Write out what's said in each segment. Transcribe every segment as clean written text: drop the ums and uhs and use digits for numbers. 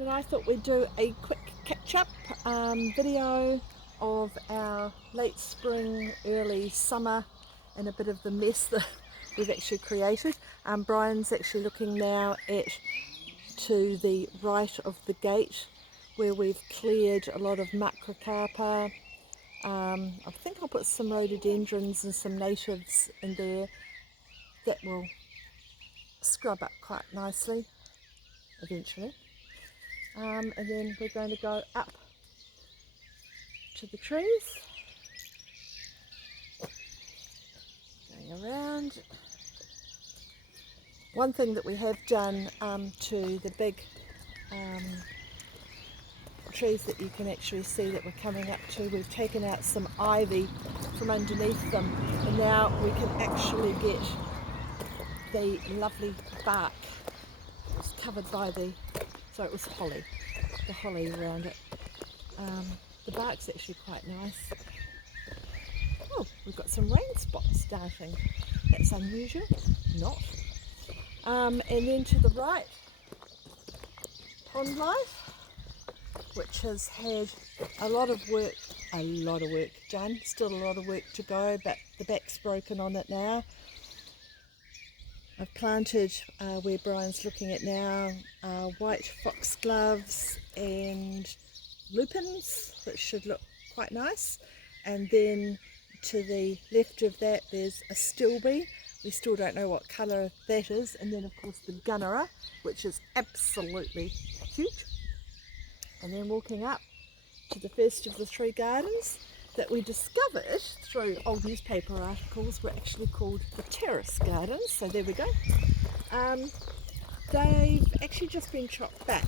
And I thought we'd do a quick catch-up video of our late spring, early summer, and a bit of the mess that we've actually created. Brian's actually looking now to the right of the gate where we've cleared a lot of macrocarpa. I think I'll put some rhododendrons and some natives in there that will scrub up quite nicely eventually. And then we're going to go up to the trees, going around. One thing that we have done to the big trees that you can actually see that we're coming up to, we've taken out some ivy from underneath them, and now we can actually get the lovely bark. It's covered by so it was holly, the holly around it. The bark's actually quite nice. Oh, we've got some rain spots starting. That's unusual. Not. And then to the right, pond life, which has had a lot of work done. Still a lot of work to go, but the back's broken on it now. I've planted where Brian's looking at now, white foxgloves and lupins, which should look quite nice. And then to the left of that there's a stilby. We still don't know what colour that is. And then of course the gunnera, which is absolutely huge. And then walking up to the first of the three gardens that we discovered through old newspaper articles were actually called the terrace gardens. So there we go. They've actually just been chopped back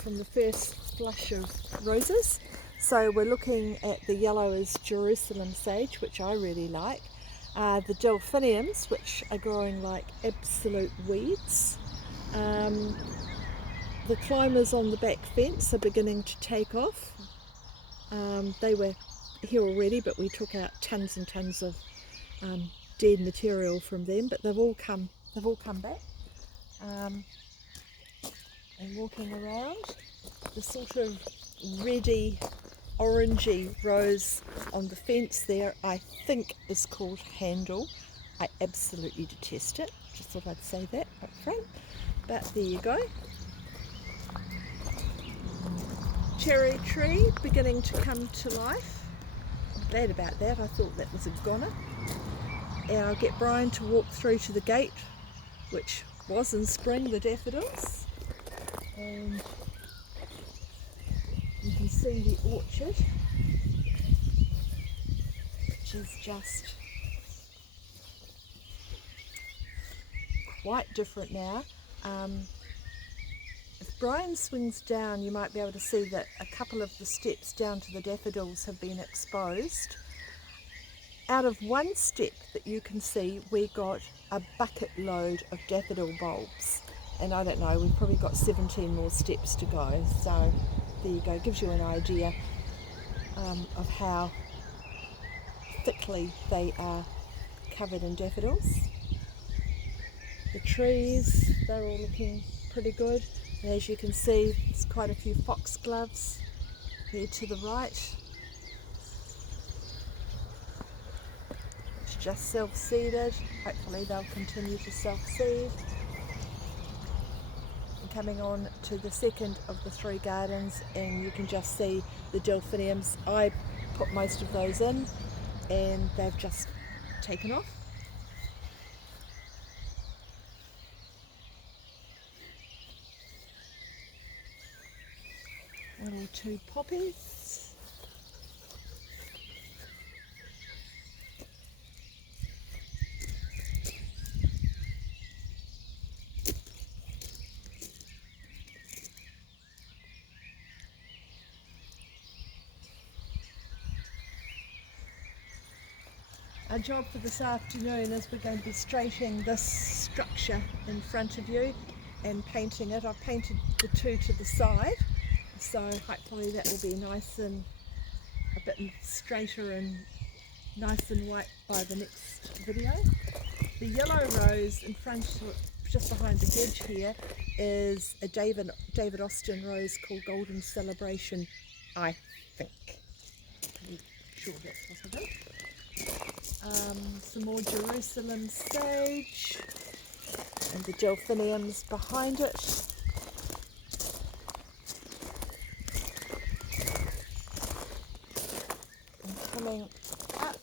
from the first flush of roses. So we're looking at the yellow as Jerusalem sage, which I really like. The delphiniums, which are growing like absolute weeds. The climbers on the back fence are beginning to take off. They were here already, but we took out tons and tons of dead material from them, but they've all come back. And walking around, the sort of reddy orangey rose on the fence there, I think is called handle. I absolutely detest it. Just thought I'd say that up front, but there you go. Cherry tree beginning to come to life. I'm glad about that. I thought that was a goner. And I'll get Brian to walk through to the gate, which was in spring, the daffodils. And you can see the orchard, which is just quite different now. If Brian swings down, you might be able to see that a couple of the steps down to the daffodils have been exposed. Out of one step that you can see, we got a bucket load of daffodil bulbs. And I don't know, we've probably got 17 more steps to go. So there you go, gives you an idea of how thickly they are covered in daffodils. The trees, they're all looking pretty good. And as you can see, there's quite a few foxgloves here to the right. It's just self-seeded. Hopefully they'll continue to self-seed. And coming on to the second of the three gardens, and you can just see the delphiniums. I put most of those in and they've just taken off. One or two poppies. Our job for this afternoon is we're going to be straightening this structure in front of you and painting it. I've painted the two to the side, so hopefully that will be nice and a bit straighter and nice and white by the next video. The yellow rose in front just behind the hedge here is a David Austin rose called Golden Celebration, I think. I'm sure that's what it is. Some more Jerusalem sage and the delphiniums behind it. And coming up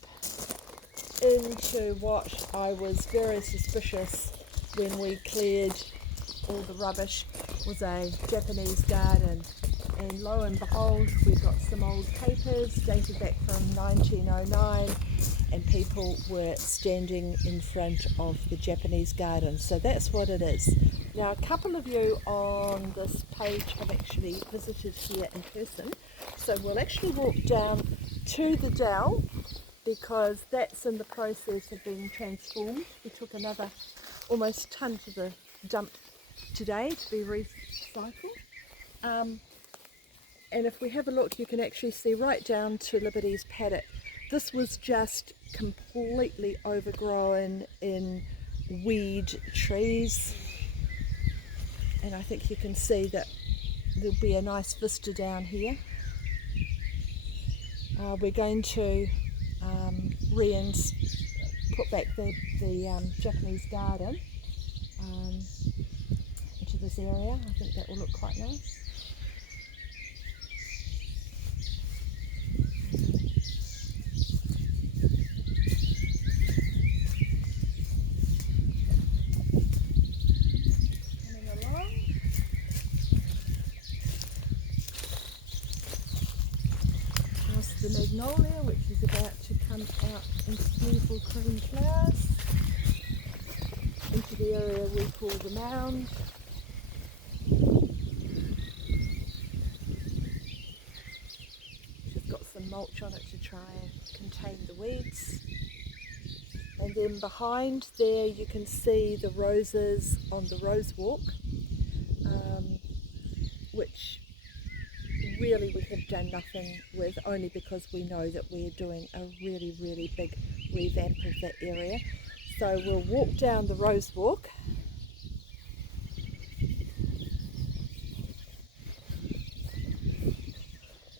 into what I was very suspicious when we cleared all the rubbish was a Japanese garden, and lo and behold we've got some old papers dated back from 1909 and people were standing in front of the Japanese garden, so that's what it is. Now a couple of you on this page have actually visited here in person, so we'll actually walk down to the dell because that's in the process of being transformed. We took another almost ton to the dump today to be recycled. And if we have a look, you can actually see right down to Liberty's paddock. This was just completely overgrown in weed trees. And I think you can see that there'll be a nice vista down here. We're going to put back the Japanese garden into this area. I think that will look quite nice. Coming along. Past the magnolia, which is about to come out into beautiful cream flowers, into the area we call the mound. Which has got some mulch on it to try and contain the weeds. And then behind there you can see the roses on the rose walk, which really we have done nothing with, only because we know that we're doing a really, really big revamp of that area. So we'll walk down the rose walk.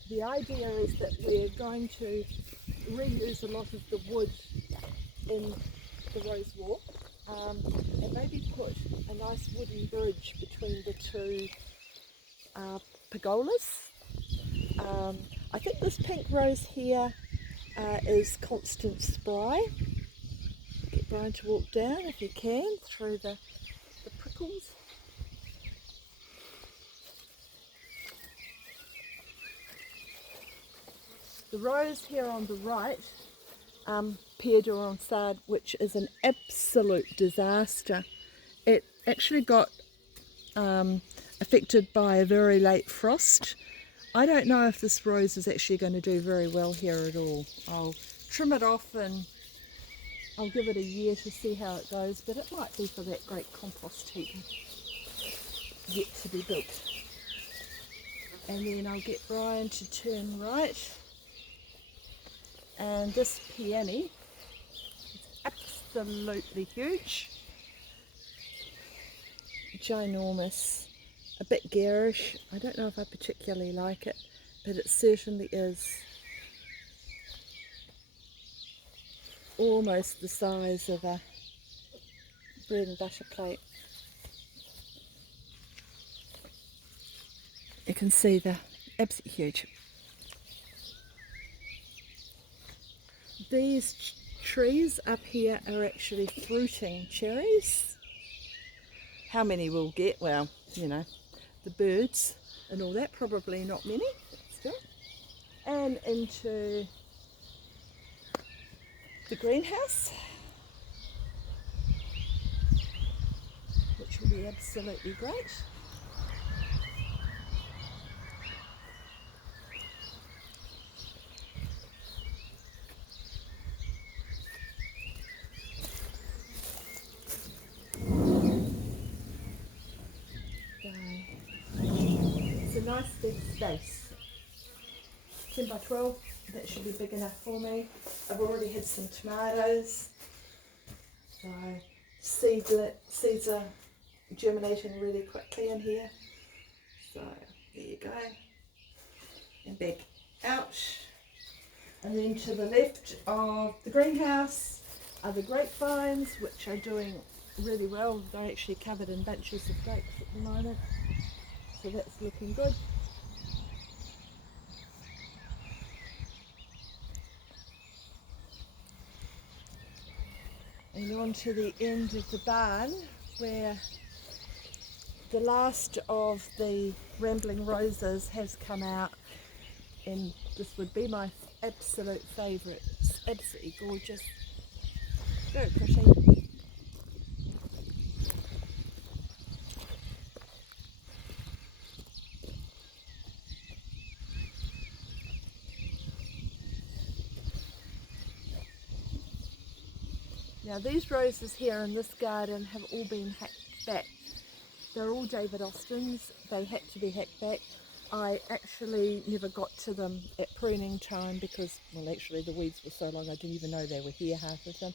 The idea is that we're going to reuse a lot of the wood in the rose walk, and maybe put a nice wooden bridge between the two pergolas. I think this pink rose here is Constant Spry. Get Brian to walk down if you can through the prickles. The rose here on the right, Pierre de Ronsard, which is an absolute disaster. It actually got affected by a very late frost. I don't know if this rose is actually going to do very well here at all. I'll trim it off and I'll give it a year to see how it goes, but it might be for that great compost heap yet to be built. And then I'll get Brian to turn right. And this peony is absolutely huge, ginormous, a bit garish. I don't know if I particularly like it, but it certainly is almost the size of a bread and butter plate. You can see they're absolutely huge. These trees up here are actually fruiting cherries. How many we'll get? Well, you know, the birds and all that, probably not many, but still. And into the greenhouse, which will be absolutely great. It's a nice big space, 10 by 12, that should be big enough for me. I've already had some tomatoes, so seeds are germinating really quickly in here. So there you go. And back out. And then to the left of the greenhouse are the grapevines, which are doing really well. They're actually covered in bunches of grapes at the moment. So that's looking good. And on to the end of the barn, where the last of the rambling roses has come out, and this would be my absolute favourite. It's absolutely gorgeous, very pretty. Now these roses here in this garden have all been hacked back. They're all David Austin's. They had to be hacked back. I actually never got to them at pruning time because, well, actually the weeds were so long I didn't even know they were here, half of them.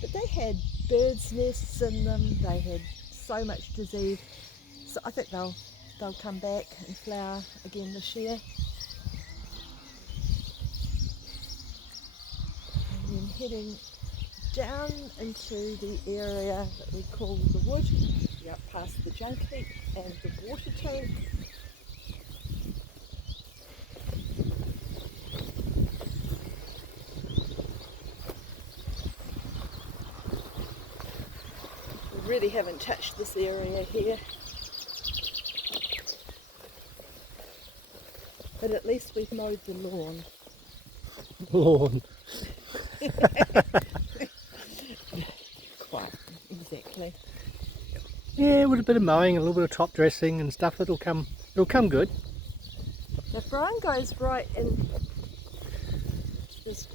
But they had birds' nests in them. They had so much disease. So I think they'll come back and flower again this year. And then heading down into the area that we call the wood, up past the junk heap and the water tank. We really haven't touched this area here, but at least we've mowed the lawn. Lawn. Quite, exactly. Yeah, with a bit of mowing, a little bit of top dressing and stuff, it'll come good. Now Brian goes right in this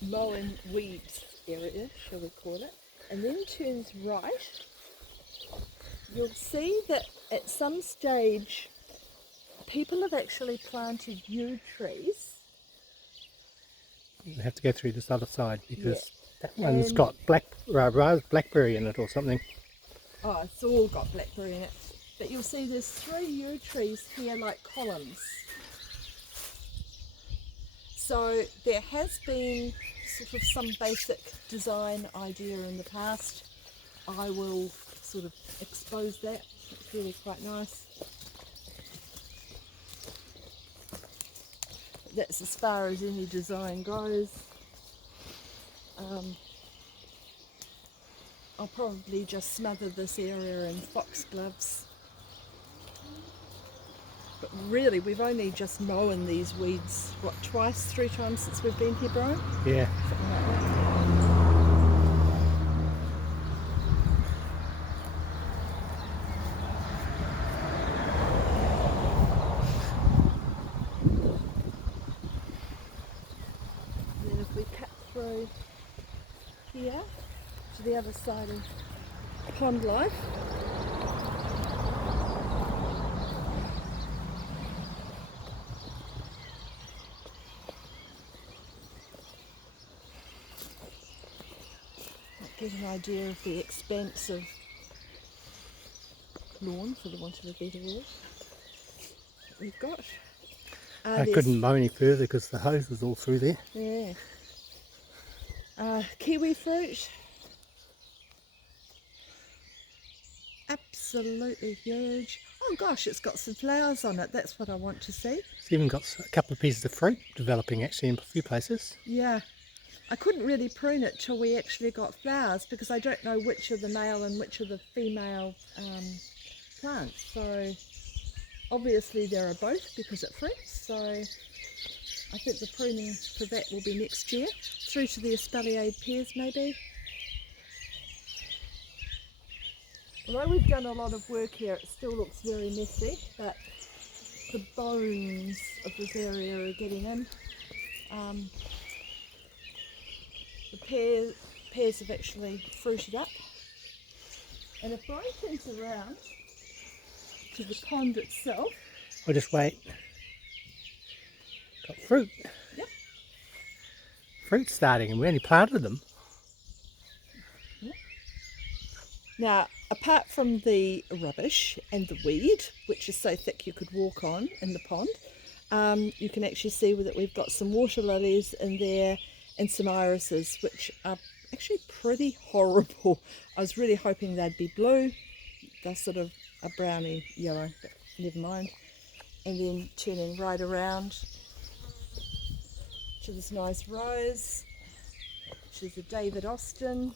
mowing weeds area, shall we call it, and then turns right. You'll see that at some stage people have actually planted yew trees. You have to go through this other side because that one's And got blackberry in it or something. oh, it's all got blackberry in it. But you'll see there's 3 yew trees here like columns. So there has been sort of some basic design idea in the past. I will sort of expose that. It's really quite nice. That's as far as any design goes. I'll probably just smother this area in foxgloves. But really, we've only just mown these weeds, what, 3 times since we've been here, Brian? Yeah. Something like that. And then if we cut through here to the other side of Pond Life, get an idea of the expanse of lawn, for the want of a better word, that we've got. I couldn't mow any further because the hose was all through there. Yeah. Kiwi fruit. Absolutely huge. Oh gosh, it's got some flowers on it. That's what I want to see. It's even got a couple of pieces of fruit developing actually in a few places. Yeah. I couldn't really prune it till we actually got flowers because I don't know which are the male and which are the female plants. So obviously there are both because it fruits. So I think the pruning for that will be next year. Through to the espaliered pears maybe. Although we've done a lot of work here, it still looks very messy, but the bones of this area are getting in. The pears have actually fruited up. And if Brian turns around to the pond itself... I'll just wait. Got fruit. Yep. Fruit starting, and we only planted them. Yep. Now, apart from the rubbish and the weed, which is so thick you could walk on in the pond, you can actually see that we've got some water lilies in there and some irises, which are actually pretty horrible. I was really hoping they'd be blue. They're sort of a browny yellow, but never mind. And then turning right around to this nice rose, which is a David Austin.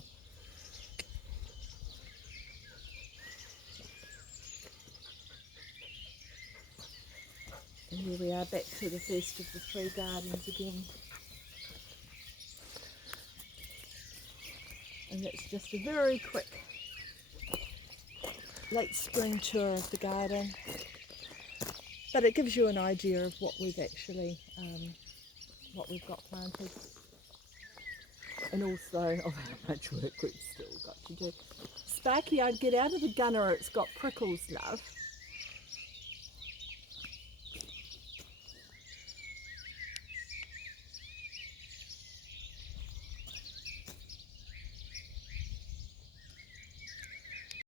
And here we are back to the first of the 3 gardens again. And that's just a very quick late spring tour of the garden. But it gives you an idea of what we've actually, what we've got planted. And also, how much work we've still got to do. Sparky, I'd get out of the gunner, it's got prickles, love.